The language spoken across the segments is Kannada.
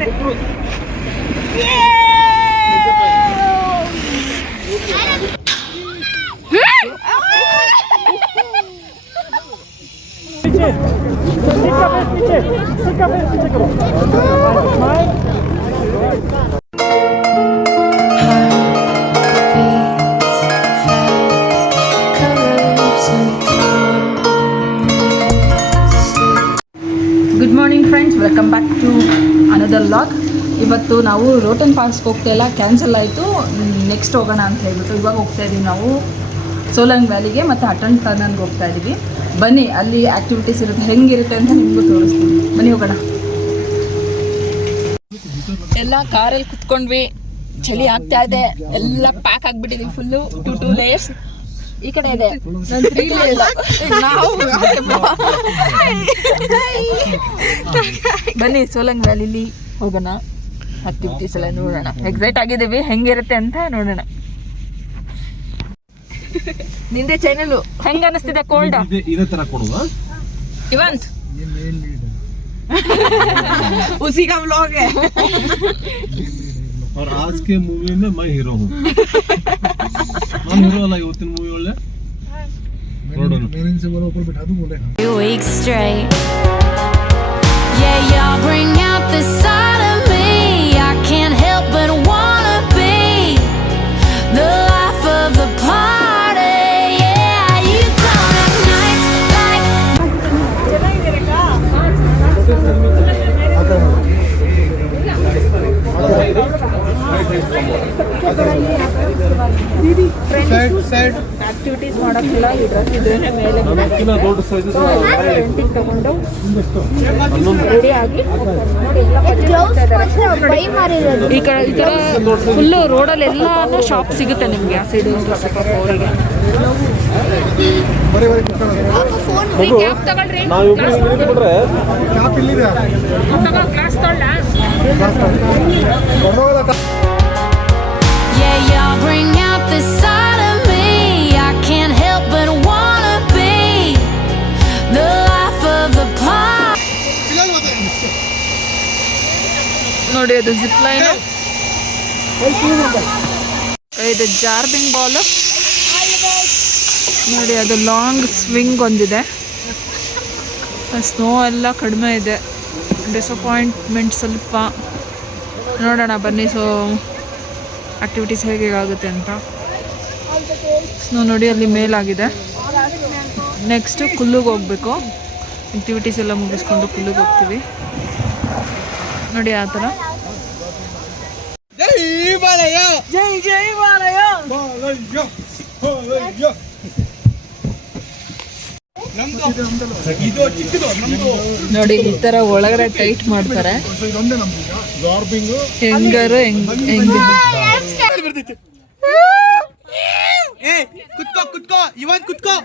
ಅಂತೆ. Good morning friends, welcome back to another vlog. ಇವತ್ತು ನಾವು ರೋಟನ್ ಪಾರ್ಕ್ಸ್ಗೆ ಹೋಗ್ತಾ ಇಲ್ಲ, ಕ್ಯಾನ್ಸಲ್ ಆಯಿತು. ನೆಕ್ಸ್ಟ್ ಹೋಗೋಣ ಅಂತ ಹೇಳ್ಬಿಟ್ಟು ಇವಾಗ ಹೋಗ್ತಾ ಇದ್ದೀವಿ ನಾವು ಸೋಲಂಗ್ ವ್ಯಾಲಿಗೆ ಮತ್ತು ಅಟನ್ ಟನಲ್ಗೆ ಹೋಗ್ತಾ ಇದ್ದೀವಿ. ಬನ್ನಿ, ಅಲ್ಲಿ ಆ್ಯಕ್ಟಿವಿಟೀಸ್ ಇರುತ್ತೆ, ಹೆಂಗಿರುತ್ತೆ ಅಂತ ನಿಮಗೂ ತೋರಿಸ್ತೀವಿ. ಬನ್ನಿ ಹೋಗೋಣ. ಎಲ್ಲ ಕಾರಲ್ಲಿ ಕುತ್ಕೊಂಡ್ವಿ, ಚಳಿ ಆಗ್ತಾ ಇದೆ, ಎಲ್ಲ ಪ್ಯಾಕ್ ಆಗಿಬಿಟ್ಟಿದ್ದೀವಿ ಫುಲ್ಲು. ಟೂ ಲೇಯರ್ಸ್ ಈ ಕಡೆ ಇದೆ, ನಾನು 3 ಲೇಯರ್ಸ್. ಬನ್ನಿ ಸೋಲಂಗ್ ವ್ಯಾಲಿಲಿ ಹೋಗೋಣ, ಆಕ್ಟಿವಿಟೀಸ್ ಎಲ್ಲ ನೋಡೋಣ. ಎಕ್ಸೈಟ್ ಆಗಿದ್ದೀವಿ, ಹೆಂಗಿರುತ್ತೆ ಅಂತ ನೋಡೋಣ. ನಿಂದೆ ಚಾನಲ್ ಹೆಂಗ ಅನಿಸ್ತಿದೆ? ಕೋಲ್ಡ್ ಇದೇ ತರ ಕೊಡುವ ಇವಂತ್ उसी का व्लॉग है और आज के मूवी में मैं हीरो हूँ. कौन हीरो वाला है? मूवी वाले मैंने इनसे बोला ऊपर बिठा दूं, बोले हाँ. 2 weeks straight. Yeah, y'all bring out the side of me. I can't help but wanna be the life of the party. Yeah, you don't have nights like activities ಮಾಡೋಕ್ಕಿಲ್ಲ. ಈ ಡ್ರೆಸ್ ಇದ್ರೇನೆ ಮೇಲೆ ದೊಡ್ಡ ಸೈಜ್ ರೆಂಟಿಗೆ ತಗೊಂಡು ರೆಡಿ ಆಗಿ ಈ ಕಡೆ ಈ ಥರ ಫುಲ್ಲು ರೋಡಲ್ಲಿ ಎಲ್ಲಾನು ಶಾಪ್ ಸಿಗುತ್ತೆ ನಿಮಗೆ. ಆ ಸೈಡು ಅವರಿಗೆ ಕ್ಯಾಬ್ ತಗೊಳ್ರಿ, class ತಗೊಳ್ಳ. yeah, y'all bring out the side of me. I can't help but wanna be the life of the party. ನೋಡಿ, ಅದು ಜಿಪ್ ಲೈನ್, ಇದು ಜಾರ್ಬಿಂಗ್ ಬಾಲ್ ನೋಡಿ, ಅದು ಲಾಂಗ್ ಸ್ವಿಂಗ್ ಒಂದಿದೆ. ಸ್ನೋ ಎಲ್ಲ ಕಡಿಮೆ ಇದೆ, ಡಿಸಪಾಯಿಂಟ್ಮೆಂಟ್ ಸ್ವಲ್ಪ. ನೋಡೋಣ ಬನ್ನಿ, ಸೊ ಆ್ಯಕ್ಟಿವಿಟೀಸ್ ಹೇಗೆ ಆಗುತ್ತೆ ಅಂತ. ಸ್ನೋ ನೋಡಿ ಅಲ್ಲಿ ಮೇಲಾಗಿದೆ. ನೆಕ್ಸ್ಟು ಕುಲ್ಲುಗೆ ಹೋಗ್ಬೇಕು, ಆ್ಯಕ್ಟಿವಿಟೀಸ್ ಎಲ್ಲ ಮುಗಿಸ್ಕೊಂಡು ಕುಲ್ಲುಗೆ ಹೋಗ್ತೀವಿ. ನೋಡಿ ಆ ಥರ. ನೋಡಿ ಈ ಥರ ಒಳಗಡೆ ಟೈಟ್ ಮಾಡ್ತಾರೆ. ಹೆಂಗಾರು ಕುತ್ಕೋ ಇವನ್ ಕುತ್ಕೋ.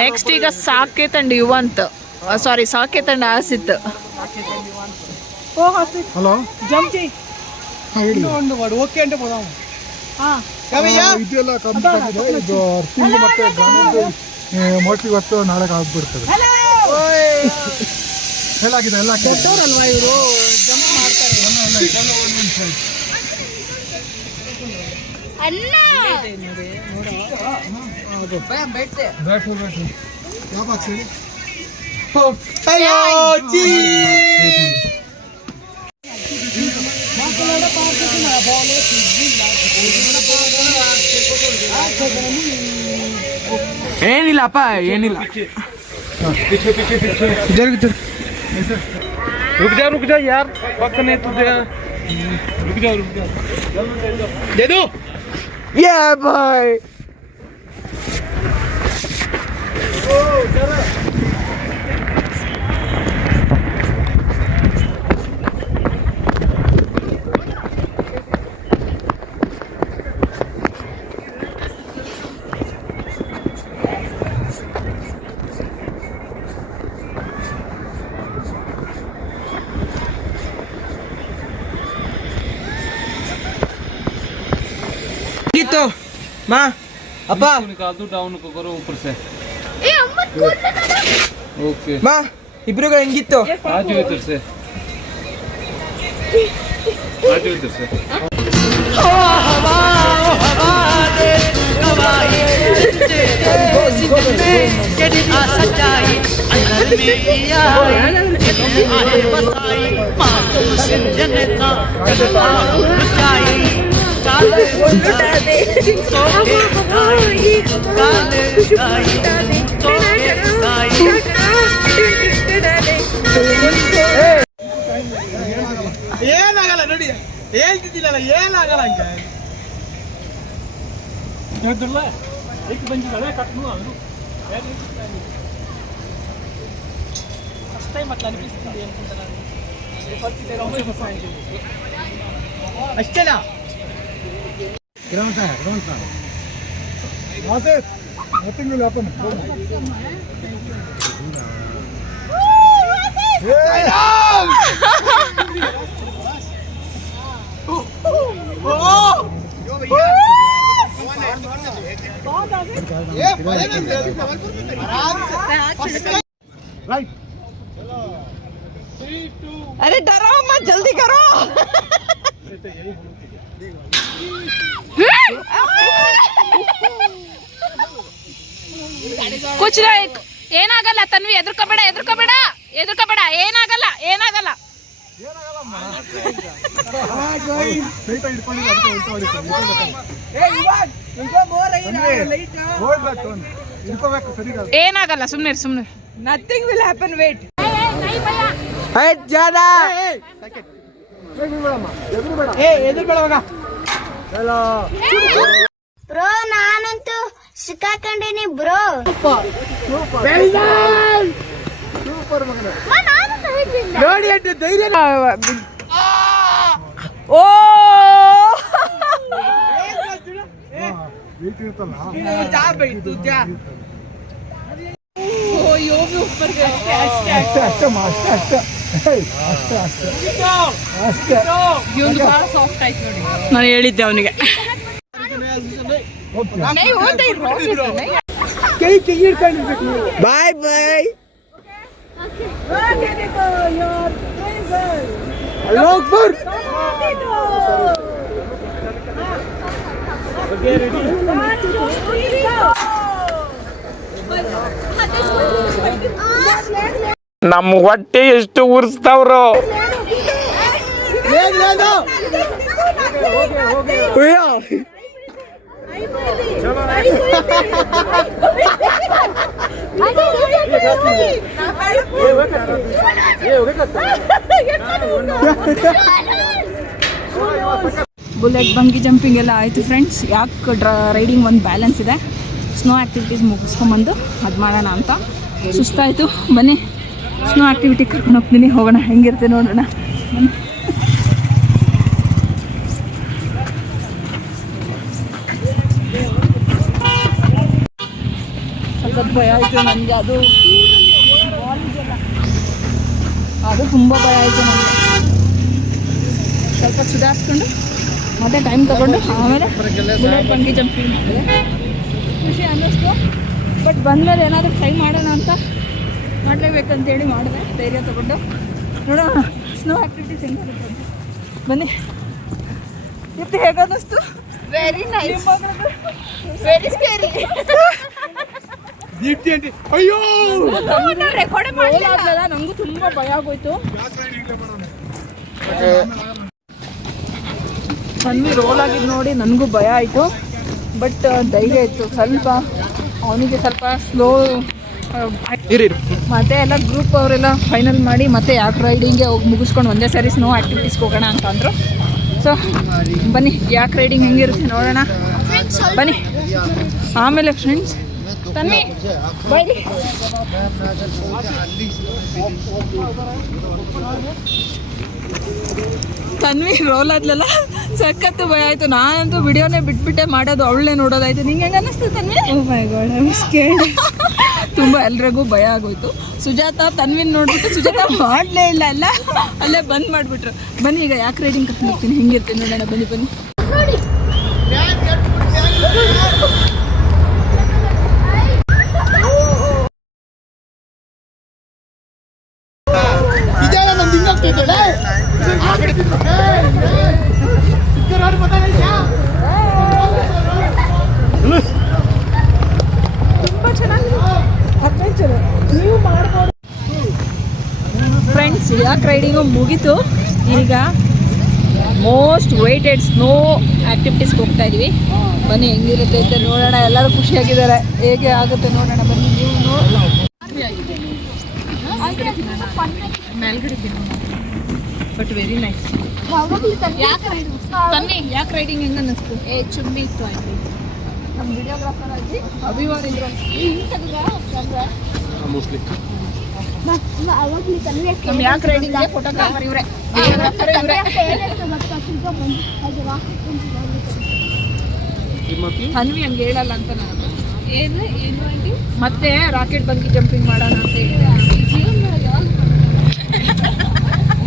ನೆಕ್ಸ್ಟ್ ಈಗ Saketh and Yuvanth, sorry Saketh and Asith. Hello ಜಂಪಿ ಒಂದು ವರ್ಡ್ ಓಕೆ ಅಂತ ಬೋದಾವು. ಇದೆಲ್ಲ ಕಂಪ್ಲೀಟ್ ಆಗಿದೆ. ಇದು ಅರ್ತಿಂಗ್ ಮತ್ತೆ ಗಾಂಧಿ ಮೋಟಿ ಇವತ್ತು ನಾಳೆ ಆಗ್ಬಿಡ್ತದೆ. ಎಲ್ಲಾಗಿದೆ ಎಲ್ಲ ದೊಡ್ಡವರಲ್ವಾ ಇವರು, ಜಂಪ್ ಮಾಡ್ತಾರೆ. बैठो क्या बात है? हेलो जी ಏನಿಲ್ಲಪ್ಪ, ಏನಿಲ್ಲ. पीछे पीछे पीछे इधर इधर रुक जा यार, पक्का नहीं तुझे. रुक जा दे दो. ये भाई तो माँ अपा निकाल दो डाउन को करो ऊपर से ओके माँ इब्रो का इंगितो आ जाओ इधर से आ जाओ इधर से ಏನಾಗಲ್ಲ ನೋಡಿ ಹೇಳ್ತಿದ್ದಿಲ್ಲ ಏನಾಗಲ್ಲ ಅಂತ ಹೇಳ್ತಿರಲ್ಲ ಏಕೆ ಬಂದಿದ್ದಾಳೆ ಕಟ್ನು ಅವರು ಫಸ್ಟ್ ಟೈಮ್ ಅಟ್లా ಅನಿಪಿಸ್ತಿದೆ ಅಷ್ಟೇನಾ अरे डराओ मत जल्दी करो कुछ ಏನಾಗಲ್ಲ ತನ್ವಿ ಎದುರ್ಕೋಬೇಡ ಏನಾಗಲ್ಲ ಏನಾಗಲ್ಲ ಸುಮ್ಮನೆ नथिंग विल हैपन वेट ज्यादा ಎದುರು ಬೇಡ ಮಗ ಬ್ರೋ ನಾನಂತೂ ಸಿಕ್ಕಾಕೊಂಡಿನಿ ಬ್ರೋ ನೋಡಿ ಅಡ್ಡ ಧೈರ್ಯ ओ ನಾನು ಹೇಳಿದ್ದೆ ಅವನಿಗೆ ಬಾಯ್ ಬಾಯ್ ನಮ್ಮ ಹೊಟ್ಟೆ ಎಷ್ಟು ಉರ್ಸ್ತಾವ್ರು ಬುಲೆಟ್ ಬಂಗಿ ಜಂಪಿಂಗ್ ಎಲ್ಲ ಆಯಿತು ಫ್ರೆಂಡ್ಸ್. ಯಾಕೆ ರೈಡಿಂಗ್ ಒಂದು ಬ್ಯಾಲೆನ್ಸ್ ಇದೆ, ಸ್ನೋ ಆ್ಯಕ್ಟಿವಿಟೀಸ್ ಮುಗಿಸ್ಕೊಂಬಂದು ಅದು ಮಾಡೋಣ ಅಂತ ಸುಸ್ತಾಯಿತು. ಬನ್ನಿ ಸ್ನೋ ಆ್ಯಕ್ಟಿವಿಟಿ ಕರ್ಕೊಂಡು ಹೋಗ್ತೀನಿ, ಹೋಗೋಣ ಹೆಂಗಿರುತ್ತೆ ನೋಡೋಣ. ಸ್ವಲ್ಪ ಭಯ ಆಯಿತು ನನಗೆ, ಅದು ತುಂಬ ಭಯ ಆಯಿತು ನನಗೆ. ಸ್ವಲ್ಪ ಸುಧಾರಿಸ್ಕೊಂಡು ಮತ್ತೆ ಟೈಮ್ ತೊಗೊಂಡು ಆಮೇಲೆ ಬುಲೆಟ್ ಬಂಗಿ ಜಂಪಿಂಗ್ ಮಾಡಿದೆ. ಖುಷಿ ಅನ್ನಿಸ್ತು. ಬಟ್ ಬಂದಮೇಲೆ ಏನಾದರೂ ಟ್ರೈ ಮಾಡೋಣ ಅಂತ ಮಾಡಲೇಬೇಕಂತೇಳಿ ಮಾಡಿದೆ, ಧೈರ್ಯ ತೊಗೊಂಡು. ನೋಡೋಣ ಸ್ನೋ ಆ್ಯಕ್ಟಿವಿಟೀಸ್ ಹೆಂಗಾಗುತ್ತೆ ಅಂತ. ಬನ್ನಿ. ಇದು ಹೇಗೆ ಅನ್ನಿಸ್ತು? Very nice, very scary. ಅಯ್ಯೋ ರೆಕಾರ್ಡ್ ಮಾಡಲಿಲ್ಲ, ನನಗೂ ತುಂಬ ಭಯ ಆಗೋಯ್ತು. ತನ್ವಿ ರೋಲ್ ಆಗಿದ್ದು ನೋಡಿ ನನಗೂ ಭಯ ಆಯಿತು. ಬಟ್ ಧೈರ್ಯ ಇತ್ತು ಸ್ವಲ್ಪ. ಅವನಿಗೆ ಸ್ವಲ್ಪ ಸ್ಲೋ ಮತ್ತೆ ಎಲ್ಲ ಗ್ರೂಪ್ ಅವರೆಲ್ಲ ಫೈನಲ್ ಮಾಡಿ ಮತ್ತೆ ಯಾಕೆ ರೈಡಿಂಗ್ಗೆ ಹೋಗಿ ಮುಗಿಸ್ಕೊಂಡು ಒಂದೇ ಸಾರಿ ಸ್ನೋ ಆ್ಯಕ್ಟಿವಿಟೀಸ್ಗೆ ಹೋಗೋಣ ಅಂತ ಅಂದರು. ಸೊ ಬನ್ನಿ ಯಾಕೆ ರೈಡಿಂಗ್ ಹೆಂಗಿರುತ್ತೆ ನೋಡೋಣ ಬನ್ನಿ. ಆಮೇಲೆ ಫ್ರೆಂಡ್ಸ್ ತನ್ವಿ ಬೈಲಿ. ತನ್ವಿ ರೋಲ್ ಆದ್ಲಲ್ಲ ಸಖತ್ತು ಭಯ ಆಯಿತು. ನಾನಂತೂ ವಿಡಿಯೋನೇ ಬಿಟ್ಬಿಟ್ಟೆ ಮಾಡೋದು, ಅವಳನ್ನೇ ನೋಡೋದಾಯ್ತು. ನಿಂಗೆ ಹೆಂಗೆ ಅನ್ನಿಸ್ತು ತನ್ವಿ? ತುಂಬ ಎಲ್ರಿಗೂ ಭಯ ಆಗೋಯ್ತು. ಸುಜಾತ ತನ್ವಿನ ನೋಡ್ಬಿಟ್ಟು ಸುಜಾತ ಮಾಡಲೇ ಇಲ್ಲ, ಅಲ್ಲ ಅಲ್ಲೇ ಬಂದ್ ಮಾಡಿಬಿಟ್ರು. ಬನ್ನಿ ಈಗ ಯಾಕೆ ರೈಡಿಂಗ್ ಕರ್ಕೊಂಡು ಹೋಗ್ತೀನಿ, ಹೆಂಗಿರ್ತೀನಿ ನೋಡೋಣ. ಬನ್ನಿ ಬನ್ನಿ. ತುಂಬ ಚೆನ್ನಾಗಿ ಅಡ್ವೆಂಚರ್ ನೀವು ಮಾಡ್ಬೋದು ಫ್ರೆಂಡ್ಸ್. ಯಾಕೆ ರೈಡಿಂಗು ಮುಗೀತು. ಈಗ ಮೋಸ್ಟ್ ವೇಟೆಡ್ ಸ್ನೋ ಆ್ಯಕ್ಟಿವಿಟೀಸ್ಗೆ ಹೋಗ್ತಾ ಇದೀವಿ. ಬನ್ನಿ ಹೆಂಗಿರುತ್ತೆ ಅಂತ ನೋಡೋಣ. ಎಲ್ಲರೂ ಖುಷಿಯಾಗಿದ್ದಾರೆ. ಹೇಗೆ ಆಗುತ್ತೆ ನೋಡೋಣ ಬನ್ನಿ. ನೀವು ಮೇಲ್ಗಡೆ ಬಟ್ ವೆರಿ ನೈಸ್. ಯಾಕೆ ರೈಡಿಂಗ್ ಹೆಂಗೆ ಅನ್ನಿಸ್ತು? ಚುಮ್ಮಿ ಇತ್ತು ಆಯ್ತು. ನಮ್ಮ ವಿಡಿಯೋಗ್ರಾಫರ್ ಆಗಿ ಅಭಿಮಾನ ಇದ್ರು. ಮೋಸ್ಟ್ಲಿ ನಮ್ಮ ಯಾಕೆ ರೈಡಿಂಗ್ ಫೋಟೋಗ್ರಾಫರ್ ಇವರೇ, ವಿಡಿಯೋಗ್ರಾಫರ್ ಇವರೇ. ಅನ್ವಿ ಹಂಗೆ ಹೇಳಲ್ಲ ಅಂತ ನಾನು ಮತ್ತೆ ರಾಕೆಟ್ ಬಂಗಿ ಜಂಪಿಂಗ್ ಮಾಡೋಣ ಅಂತ ಹೇಳಿ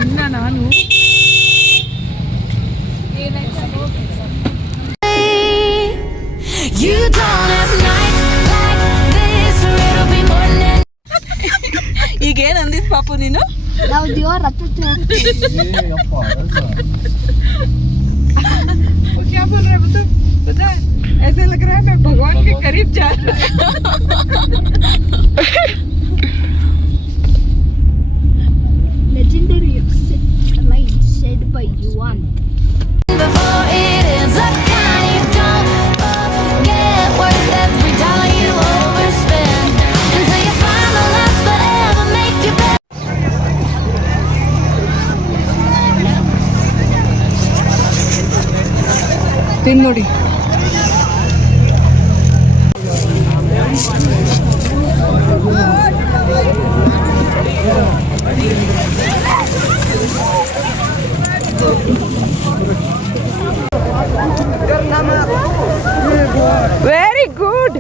ಇನ್ನ ನಾನು You don't have nights like this, or it'll be morning. ಈಗೇನು ಅಂದಿದ್ ಪಾಪು ನೀನು? ನಾವು ದೇವರ ಹತ್ರ क्या बोल रहे हो? पता है ऐसे लग रहा है मैं भगवान के करीब जा रहा legendary line said by Yuan. Before it ends up kind, you don't get worth every dollar you overspend until you find the last forever make you better. ತಿನ್ ನೋಡಿ. Very good.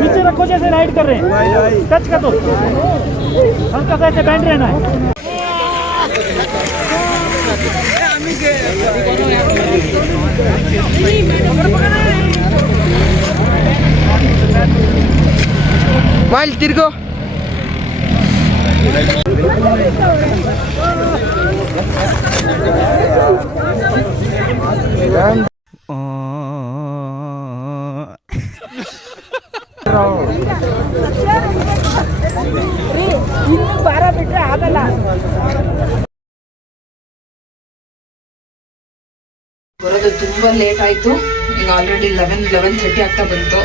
नीचे रखो जैसे राइड कर रहे हैं, टच कर दो, हल्का सा ऐसे बैंड रहना है. ಮಾಲ್ ತಿರ್ಗೋ. ಇನ್ನು ಬಾರ ಬಿಟ್ರೆ ಆಗಲ್ಲ. ಬರೋದು ತುಂಬ ಲೇಟ್ ಆಯಿತು. ಈಗ ಆಲ್ರೆಡಿ 11:30 ಆಗ್ತಾ ಬಂತು.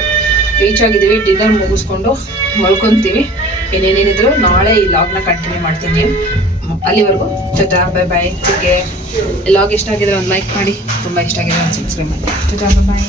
ರೀಚ್ ಆಗಿದ್ದೀವಿ. ಡಿನ್ನರ್ ಮುಗಿಸ್ಕೊಂಡು ಮಲ್ಕೊತೀವಿ. ಇನ್ನೇನೇನಿದ್ರು ನಾಳೆ ಈ ಲಾಗ್ನ ಕಂಟಿನ್ಯೂ ಮಾಡ್ತೀನಿ. ಅಲ್ಲಿವರೆಗೂ ಟಾಟಾ ಬೈ ಬೈ. ಲಾಗ್ ಇಷ್ಟ ಆಗಿದ್ರೆ ಒಂದು ಲೈಕ್ ಮಾಡಿ, ತುಂಬ ಇಷ್ಟ ಆಗಿದ್ರೆ ಒಂದು ಸಬ್ಸ್ಕ್ರೈಬ್ ಮಾಡಿ. Tata bye bye.